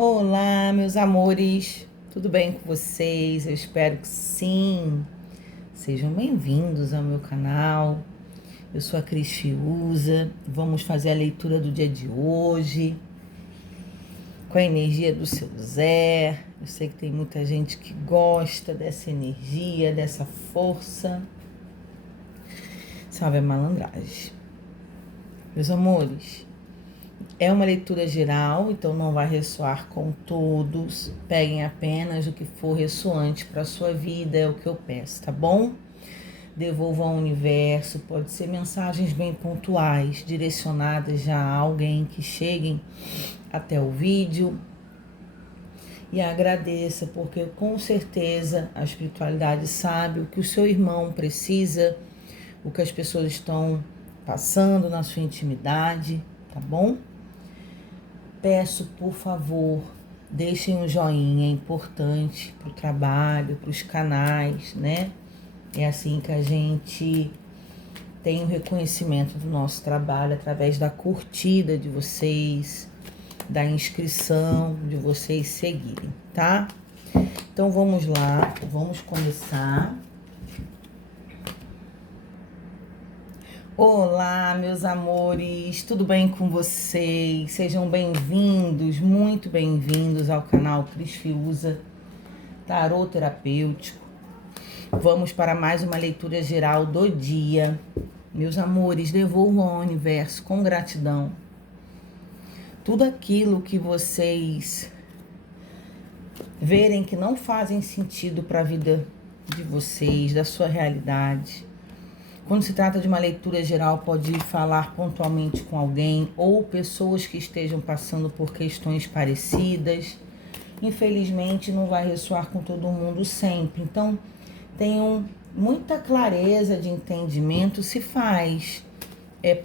Olá, meus amores, tudo bem com vocês? Eu espero que sim. Sejam bem-vindos ao meu canal. Eu sou a Cris Fiuza. Vamos fazer a leitura do dia de hoje com a energia do seu Zé. Eu sei que tem muita gente que gosta dessa energia, dessa força. Salve a malandragem. Meus amores, é uma leitura geral, então não vai ressoar com todos. Peguem apenas o que for ressoante para a sua vida, é o que eu peço, tá bom? Devolvam ao universo, pode ser mensagens bem pontuais, direcionadas já a alguém que cheguem até o vídeo. E agradeça, porque com certeza a espiritualidade sabe o que o seu irmão precisa, o que as pessoas estão passando na sua intimidade, tá bom? Peço, por favor, deixem um joinha, é importante para o trabalho, para os canais, né? É assim que a gente tem o reconhecimento do nosso trabalho, através da curtida de vocês, da inscrição, de vocês seguirem, tá? Então vamos lá, vamos começar. Olá, meus amores, tudo bem com vocês? Sejam bem-vindos, muito bem-vindos ao canal Cris Fiuza, Tarô Terapêutico. Vamos para mais uma leitura geral do dia. Meus amores, devolvam ao universo com gratidão tudo aquilo que vocês verem que não fazem sentido para a vida de vocês, da sua realidade. Quando se trata de uma leitura geral, pode falar pontualmente com alguém ou pessoas que estejam passando por questões parecidas. Infelizmente, não vai ressoar com todo mundo sempre. Então, tenham muita clareza de entendimento se faz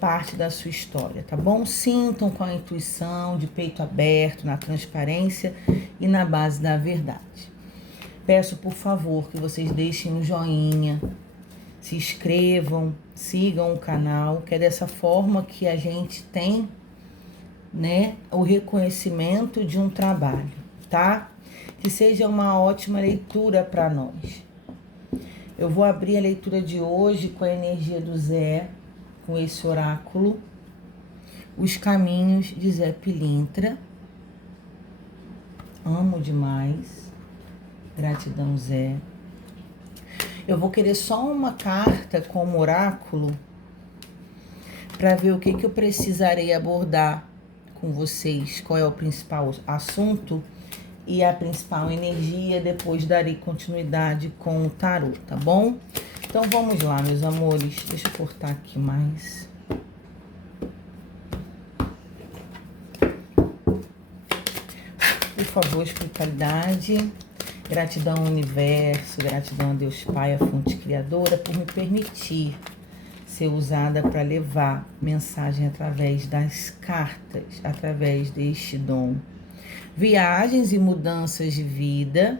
parte da sua história, tá bom? Sintam com a intuição, de peito aberto, na transparência e na base da verdade. Peço, por favor, que vocês deixem um joinha, se inscrevam, sigam o canal, que é dessa forma que a gente tem, né, o reconhecimento de um trabalho, tá? Que seja uma ótima leitura para nós. Eu vou abrir a leitura de hoje com a energia do Zé, com esse oráculo, Os Caminhos de Zé Pilintra. Amo demais. Gratidão, Zé. Eu vou querer só uma carta como oráculo para ver o que eu precisarei abordar com vocês, qual é o principal assunto e a principal energia. Depois darei continuidade com o tarô, tá bom? Então vamos lá, meus amores. Deixa eu cortar aqui mais. Por favor, espiritualidade. Gratidão ao universo, gratidão a Deus Pai, a fonte criadora, por me permitir ser usada para levar mensagem através das cartas, através deste dom. Viagens e mudanças de vida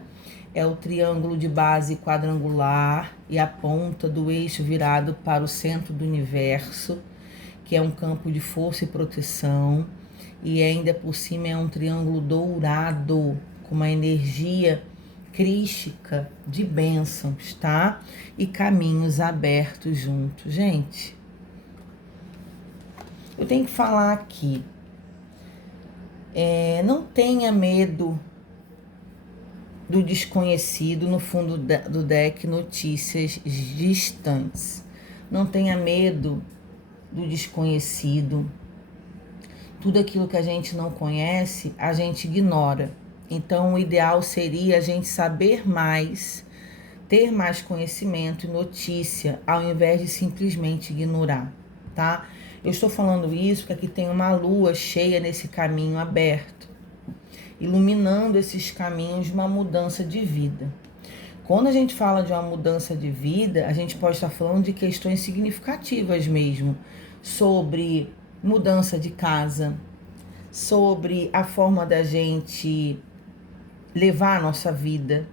é o triângulo de base quadrangular e a ponta do eixo virado para o centro do universo, que é um campo de força e proteção, e ainda por cima é um triângulo dourado, com uma energia crística de bênçãos, tá? E caminhos abertos juntos. Gente, eu tenho que falar aqui. Não tenha medo do desconhecido no fundo do deck Notícias Distantes. Não tenha medo do desconhecido. Tudo aquilo que a gente não conhece, a gente ignora. Então, o ideal seria a gente saber mais, ter mais conhecimento e notícia, ao invés de simplesmente ignorar, tá? Eu estou falando isso porque aqui tem uma lua cheia nesse caminho aberto, iluminando esses caminhos de uma mudança de vida. Quando a gente fala de uma mudança de vida, a gente pode estar falando de questões significativas mesmo, sobre mudança de casa, sobre a forma da gente levar a nossa vida.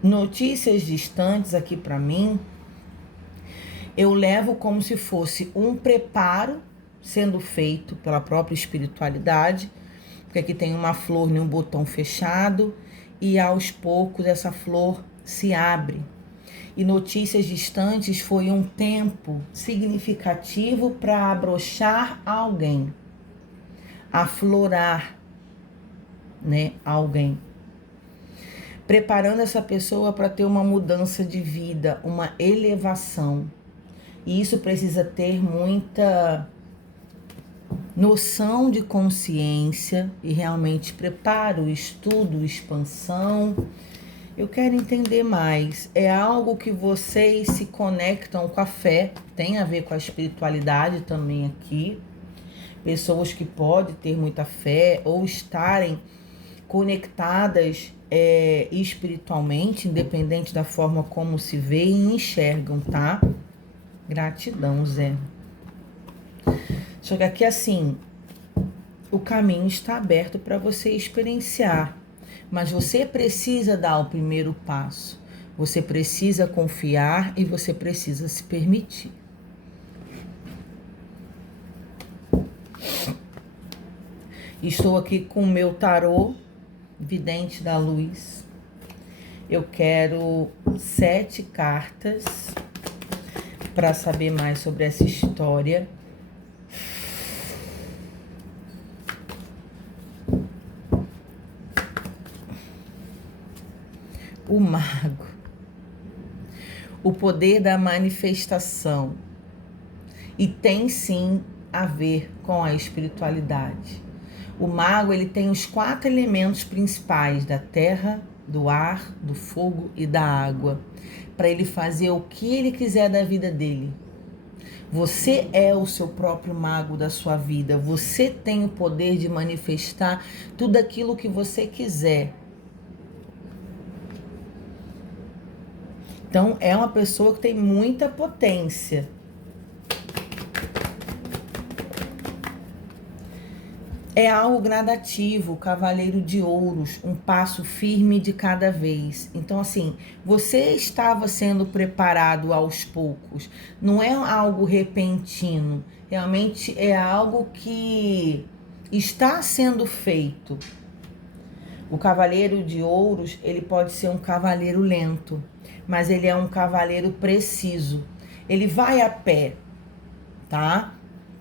Notícias distantes aqui para mim, eu levo como se fosse um preparo sendo feito pela própria espiritualidade porque aqui tem uma flor e um botão fechado, e aos poucos essa flor se abre. E notícias distantes foi um tempo significativo para abrochar alguém, aflorar, né, alguém, preparando essa pessoa para ter uma mudança de vida, uma elevação. E isso precisa ter muita noção de consciência e realmente preparo, estudo, expansão. Eu quero entender mais. É algo que vocês se conectam com a fé, tem a ver com a espiritualidade também aqui. Pessoas que podem ter muita fé ou estarem conectadas espiritualmente, independente da forma como se vê e enxergam, tá? Gratidão, Zé. Só que aqui assim, o caminho está aberto para você experienciar, mas você precisa dar o primeiro passo. Você precisa confiar e você precisa se permitir. Estou aqui com o meu tarô, Vidente da Luz. Eu quero 7 cartas para saber mais sobre essa história. O Mago. O poder da manifestação. E tem sim a ver com a espiritualidade. O Mago, ele tem os 4 elementos principais da terra, do ar, do fogo e da água, para ele fazer o que ele quiser da vida dele. Você é o seu próprio mago da sua vida. Você tem o poder de manifestar tudo aquilo que você quiser. Então, é uma pessoa que tem muita potência. É algo gradativo, cavaleiro de ouros, um passo firme de cada vez. Então, assim, você estava sendo preparado aos poucos. Não é algo repentino. Realmente é algo que está sendo feito. O cavaleiro de ouros, ele pode ser um cavaleiro lento, mas ele é um cavaleiro preciso. Ele vai a pé, tá?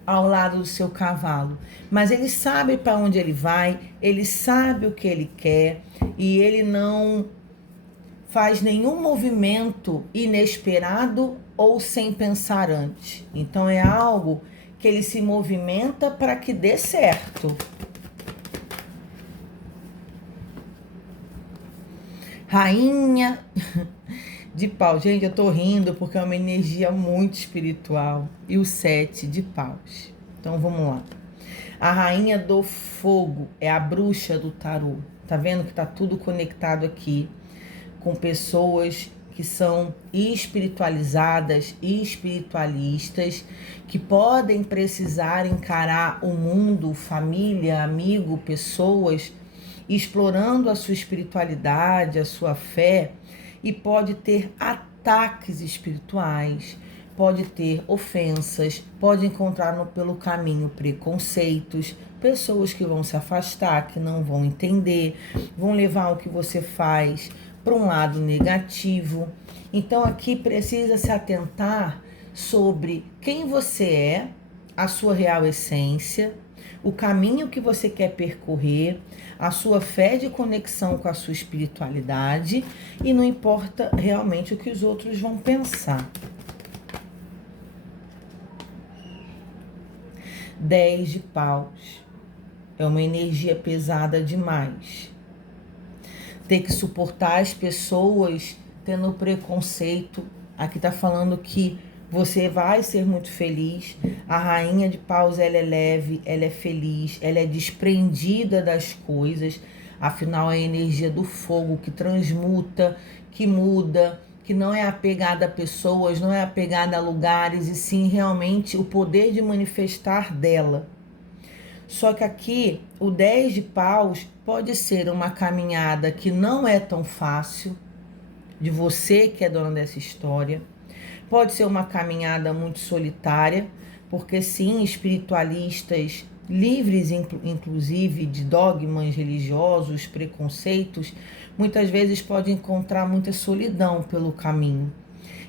Ao lado do seu cavalo, mas ele sabe para onde ele vai, ele sabe o que ele quer e ele não faz nenhum movimento inesperado ou sem pensar antes. Então é algo que ele se movimenta para que dê certo. Rainha de paus. Gente, eu tô rindo porque é uma energia muito espiritual. E o 7 de paus. Então, vamos lá. A rainha do fogo é a bruxa do tarô. Tá vendo que tá tudo conectado aqui com pessoas que são espiritualizadas e espiritualistas, que podem precisar encarar o mundo, família, amigo, pessoas, explorando a sua espiritualidade, a sua fé, e pode ter ataques espirituais, pode ter ofensas, pode encontrar pelo caminho preconceitos, pessoas que vão se afastar, que não vão entender, vão levar o que você faz para um lado negativo. Então aqui precisa se atentar sobre quem você é, a sua real essência, o caminho que você quer percorrer, a sua fé de conexão com a sua espiritualidade, e não importa realmente o que os outros vão pensar. 10 de paus. É uma energia pesada demais. Ter que suportar as pessoas tendo preconceito. Aqui tá falando que você vai ser muito feliz. A rainha de paus, ela é leve, ela é feliz, ela é desprendida das coisas. Afinal, é a energia do fogo que transmuta, que muda, que não é apegada a pessoas, não é apegada a lugares, e sim realmente o poder de manifestar dela. Só que aqui, o 10 de paus pode ser uma caminhada que não é tão fácil, de você que é dona dessa história. Pode ser uma caminhada muito solitária, porque sim, espiritualistas livres inclusive de dogmas religiosos, preconceitos, muitas vezes pode encontrar muita solidão pelo caminho.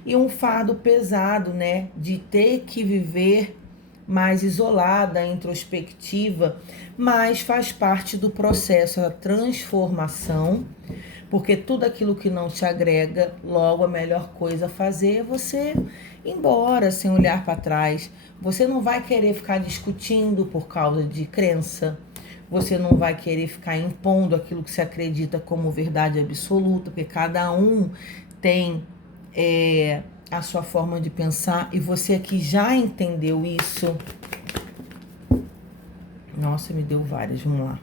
E um fardo pesado, né, de ter que viver mais isolada, introspectiva, mas faz parte do processo, a transformação, porque tudo aquilo que não te agrega, logo a melhor coisa a fazer é você ir embora sem olhar para trás. Você não vai querer ficar discutindo por causa de crença, você não vai querer ficar impondo aquilo que você acredita como verdade absoluta, porque cada um tem a sua forma de pensar, e você aqui já entendeu isso. Nossa, me deu várias, vamos lá.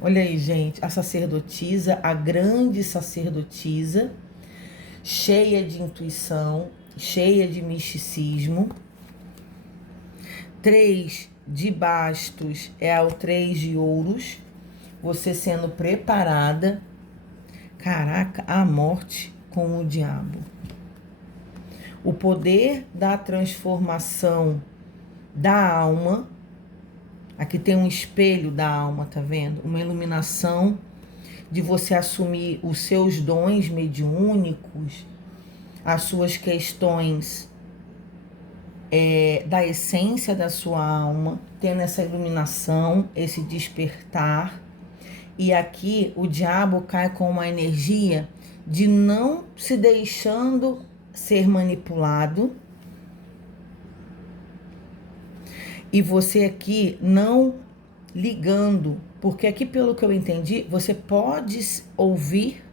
Olha aí, gente, a sacerdotisa, a grande sacerdotisa, cheia de intuição, cheia de misticismo. 3 de bastos é o 3 de ouros, você sendo preparada. Caraca, a morte com o diabo. O poder da transformação da alma. Aqui tem um espelho da alma, tá vendo? Uma iluminação de você assumir os seus dons mediúnicos, as suas questões da essência da sua alma, tendo essa iluminação, esse despertar. E aqui o diabo cai com uma energia de não se deixando ser manipulado. E você aqui não ligando, porque aqui, pelo que eu entendi, você pode ouvir,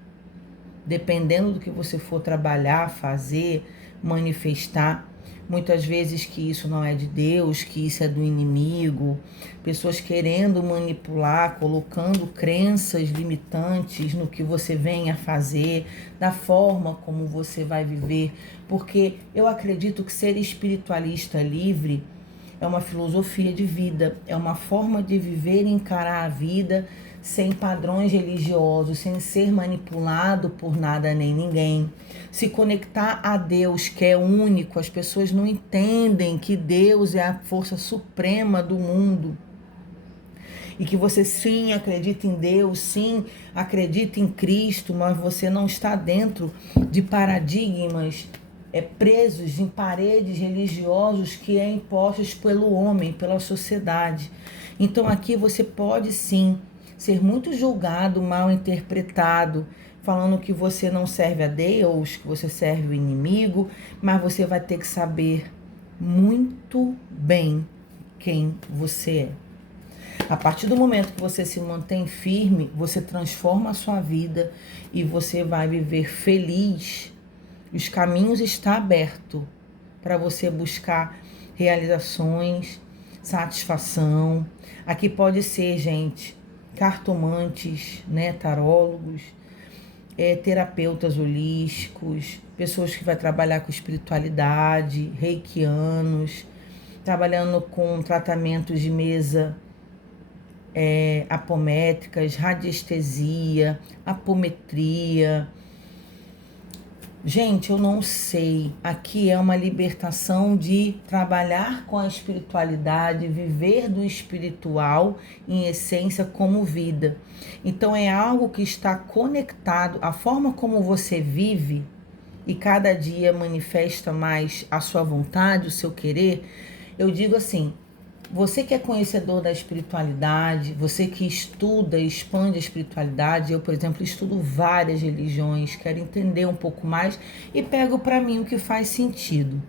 dependendo do que você for trabalhar, fazer, manifestar, muitas vezes que isso não é de Deus, que isso é do inimigo, pessoas querendo manipular, colocando crenças limitantes no que você vem a fazer, da forma como você vai viver, porque eu acredito que ser espiritualista livre é uma filosofia de vida, é uma forma de viver e encarar a vida sem padrões religiosos, sem ser manipulado por nada nem ninguém. Se conectar a Deus, que é único. As pessoas não entendem que Deus é a força suprema do mundo. E que você sim acredita em Deus, sim acredita em Cristo, mas você não está dentro de paradigmas presos em paredes religiosos que é impostos pelo homem, pela sociedade. Então aqui você pode sim ser muito julgado, mal interpretado, falando que você não serve a Deus, que você serve o inimigo, mas você vai ter que saber muito bem quem você é. A partir do momento que você se mantém firme, você transforma a sua vida e você vai viver feliz. Os caminhos estão abertos para você buscar realizações, satisfação. Aqui pode ser, gente, cartomantes, né, tarólogos, terapeutas holísticos, pessoas que vão trabalhar com espiritualidade, reikianos, trabalhando com tratamentos de mesa apométricas, radiestesia, apometria. Gente, eu não sei. Aqui é uma libertação de trabalhar com a espiritualidade, viver do espiritual em essência como vida. Então é algo que está conectado, a forma como você vive e cada dia manifesta mais a sua vontade, o seu querer. Eu digo assim, você que é conhecedor da espiritualidade, você que estuda e expande a espiritualidade, eu, por exemplo, estudo várias religiões, quero entender um pouco mais e pego para mim o que faz sentido.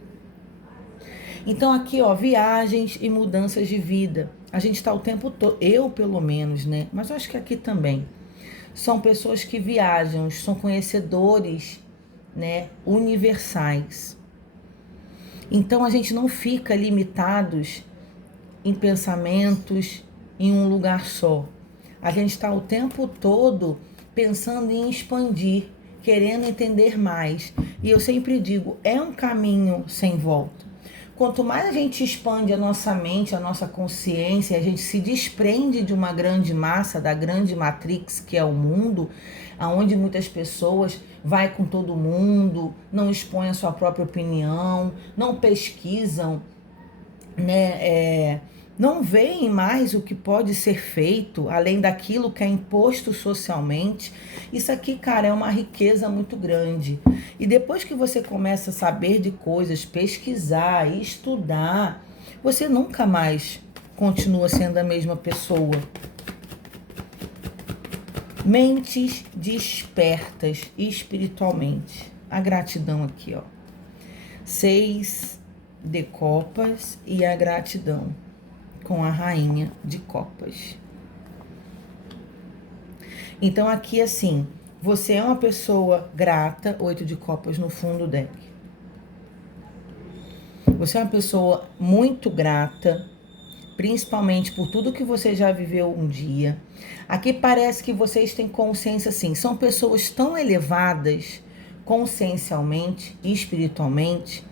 Então aqui, ó, viagens e mudanças de vida. A gente está o tempo todo, eu pelo menos, né? Mas eu acho que aqui também. São pessoas que viajam, são conhecedores, né, universais. Então a gente não fica limitados em pensamentos em um lugar só. A gente está o tempo todo pensando em expandir, querendo entender mais. E eu sempre digo, é um caminho sem volta. Quanto mais a gente expande a nossa mente, a nossa consciência, a gente se desprende de uma grande massa, da grande matrix que é o mundo, aonde muitas pessoas vai com todo mundo, não expõem a sua própria opinião, não pesquisam, né, Não veem mais o que pode ser feito, além daquilo que é imposto socialmente. Isso aqui, cara, é uma riqueza muito grande. E depois que você começa a saber de coisas, pesquisar, estudar, você nunca mais continua sendo a mesma pessoa. Mentes despertas espiritualmente. A gratidão aqui, ó. 6 de copas e a gratidão com a rainha de copas. Então aqui assim, você é uma pessoa grata, 8 de copas no fundo do deck. Você é uma pessoa muito grata, principalmente por tudo que você já viveu um dia. Aqui parece que vocês têm consciência assim, são pessoas tão elevadas consciencialmente e espiritualmente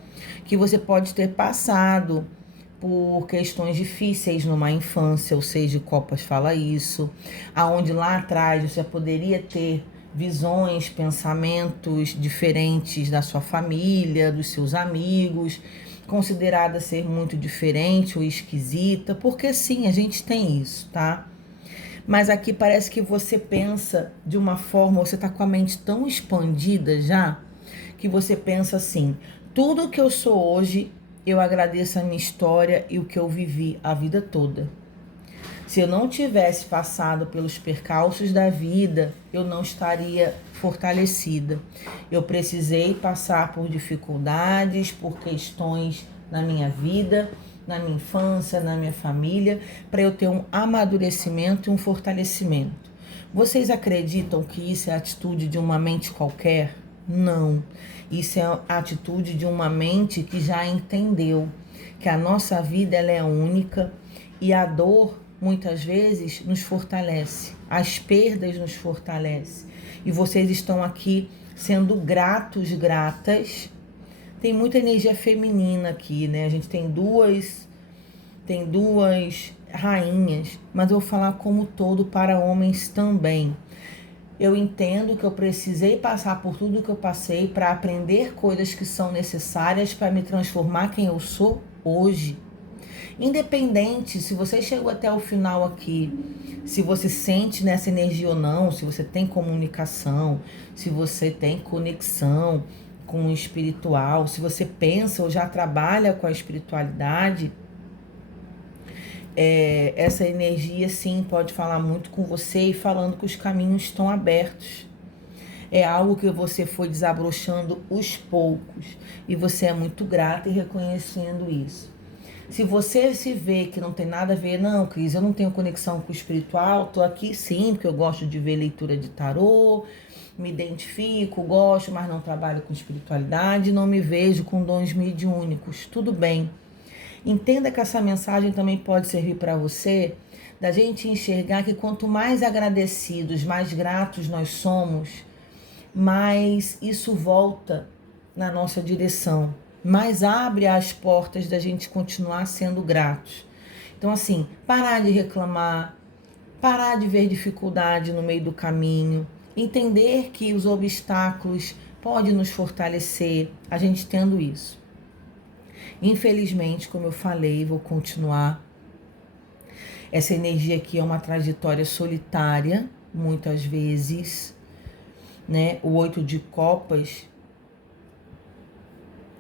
que você pode ter passado por questões difíceis numa infância, o 6 de copas fala isso, aonde lá atrás você poderia ter visões, pensamentos diferentes da sua família, dos seus amigos, considerada ser muito diferente ou esquisita, porque sim, a gente tem isso, tá? Mas aqui parece que você pensa de uma forma, você tá com a mente tão expandida já, que você pensa assim, tudo que eu sou hoje, eu agradeço a minha história e o que eu vivi a vida toda. Se eu não tivesse passado pelos percalços da vida, eu não estaria fortalecida. Eu precisei passar por dificuldades, por questões na minha vida, na minha infância, na minha família, para eu ter um amadurecimento e um fortalecimento. Vocês acreditam que isso é a atitude de uma mente qualquer? Não. Isso é a atitude de uma mente que já entendeu que a nossa vida ela é única e a dor muitas vezes nos fortalece, as perdas nos fortalecem. E vocês estão aqui sendo gratos, gratas. Tem muita energia feminina aqui, né? A gente tem duas rainhas, mas eu vou falar como todo para homens também. Eu entendo que eu precisei passar por tudo que eu passei para aprender coisas que são necessárias para me transformar quem eu sou hoje. Independente se você chegou até o final aqui, se você sente nessa energia ou não, se você tem comunicação, se você tem conexão com o espiritual, se você pensa ou já trabalha com a espiritualidade, essa energia sim pode falar muito com você e falando que os caminhos estão abertos. É algo que você foi desabrochando aos poucos e você é muito grata e reconhecendo isso. Se você se vê que não tem nada a ver, não, Cris, eu não tenho conexão com o espiritual, tô aqui sim, porque eu gosto de ver leitura de tarô, me identifico, gosto, mas não trabalho com espiritualidade, não me vejo com dons mediúnicos, tudo bem. Entenda que essa mensagem também pode servir para você, da gente enxergar que quanto mais agradecidos, mais gratos nós somos, mais isso volta na nossa direção, mais abre as portas da gente continuar sendo gratos. Então, assim, parar de reclamar, parar de ver dificuldade no meio do caminho, entender que os obstáculos podem nos fortalecer, a gente tendo isso. Infelizmente, como eu falei, vou continuar. Essa energia aqui é uma trajetória solitária, muitas vezes, né? O 8 de copas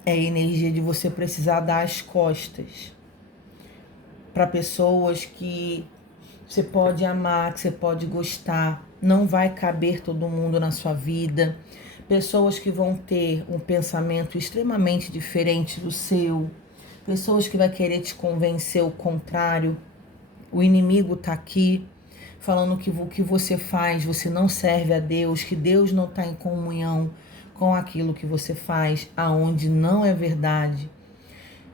é a energia de você precisar dar as costas para pessoas que você pode amar, que você pode gostar. Não vai caber todo mundo na sua vida. Pessoas que vão ter um pensamento extremamente diferente do seu. Pessoas que vai querer te convencer o contrário. O inimigo tá aqui falando que o que você faz, você não serve a Deus, que Deus não está em comunhão com aquilo que você faz, aonde não é verdade.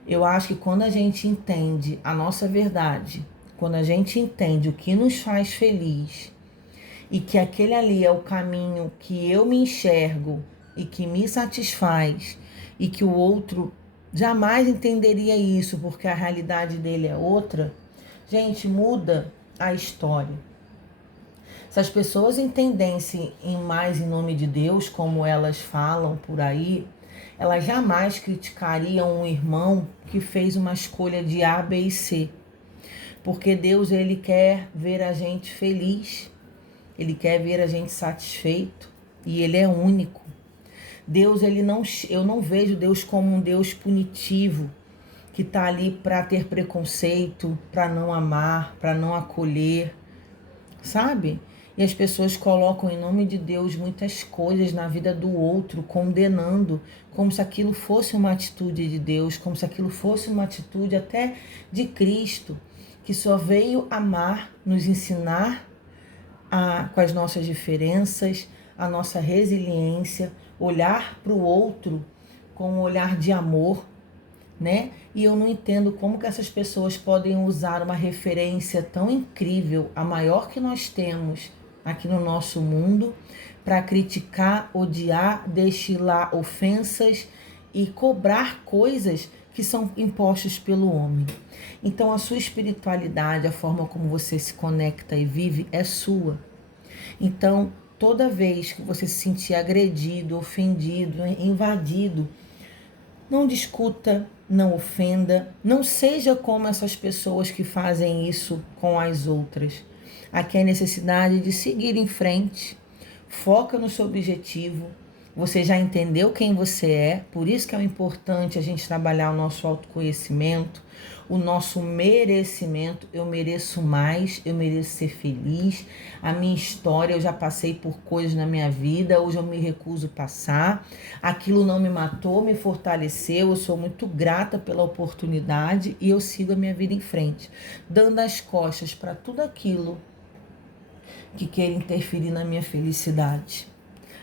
Eu acho que quando a gente entende a nossa verdade, quando a gente entende o que nos faz feliz e que aquele ali é o caminho que eu me enxergo e que me satisfaz e que o outro jamais entenderia isso porque a realidade dele é outra, gente, muda a história. Se as pessoas entendessem mais em nome de Deus, como elas falam por aí, elas jamais criticariam um irmão que fez uma escolha de A, B e C. Porque Deus, ele quer ver a gente feliz, ele quer ver a gente satisfeito, e ele é único. Deus, eu não vejo Deus como um Deus punitivo, que está ali para ter preconceito, para não amar, para não acolher, sabe? E as pessoas colocam em nome de Deus muitas coisas na vida do outro, condenando, como se aquilo fosse uma atitude de Deus, como se aquilo fosse uma atitude até de Cristo, que só veio amar, nos ensinar com as nossas diferenças, a nossa resiliência, olhar para o outro com um olhar de amor, né? E eu não entendo como que essas pessoas podem usar uma referência tão incrível, a maior que nós temos aqui no nosso mundo, para criticar, odiar, destilar ofensas e cobrar coisas que são impostas pelo homem. Então a sua espiritualidade, a forma como você se conecta e vive é sua. Então, toda vez que você se sentir agredido, ofendido, invadido, não discuta, não ofenda, não seja como essas pessoas que fazem isso com as outras. Aqui é a necessidade de seguir em frente, foca no seu objetivo. Você já entendeu quem você é, por isso que é importante a gente trabalhar o nosso autoconhecimento, o nosso merecimento. Eu mereço mais, eu mereço ser feliz. A minha história, eu já passei por coisas na minha vida, hoje eu me recuso a passar. Aquilo não me matou, me fortaleceu, eu sou muito grata pela oportunidade e eu sigo a minha vida em frente, dando as costas para tudo aquilo que queira interferir na minha felicidade.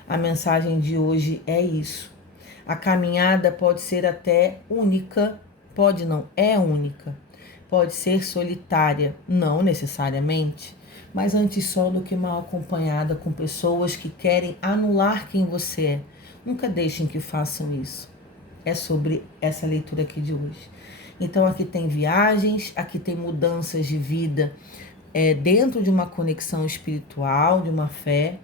A mensagem de hoje é isso. A caminhada pode ser até única, pode não, é única. Pode ser solitária, não necessariamente, mas antes só do que mal acompanhada com pessoas que querem anular quem você é. Nunca deixem que façam isso. É sobre essa leitura aqui de hoje. Então aqui tem viagens, aqui tem mudanças de vida dentro de uma conexão espiritual, de uma fé.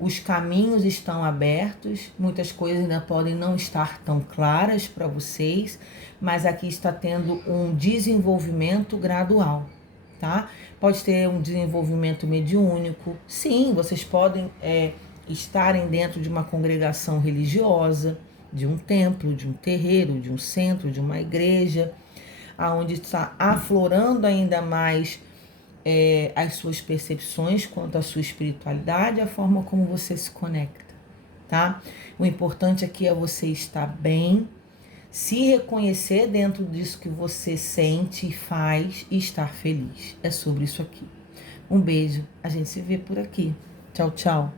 Os caminhos estão abertos, muitas coisas ainda podem não estar tão claras para vocês, mas aqui está tendo um desenvolvimento gradual, tá? Pode ter um desenvolvimento mediúnico, sim, vocês podem estarem dentro de uma congregação religiosa, de um templo, de um terreiro, de um centro, de uma igreja, aonde está aflorando ainda mais as suas percepções quanto à sua espiritualidade, a forma como você se conecta, tá? O importante aqui é você estar bem, se reconhecer dentro disso que você sente e faz e estar feliz. É sobre isso aqui. Um beijo, a gente se vê por aqui. Tchau, tchau.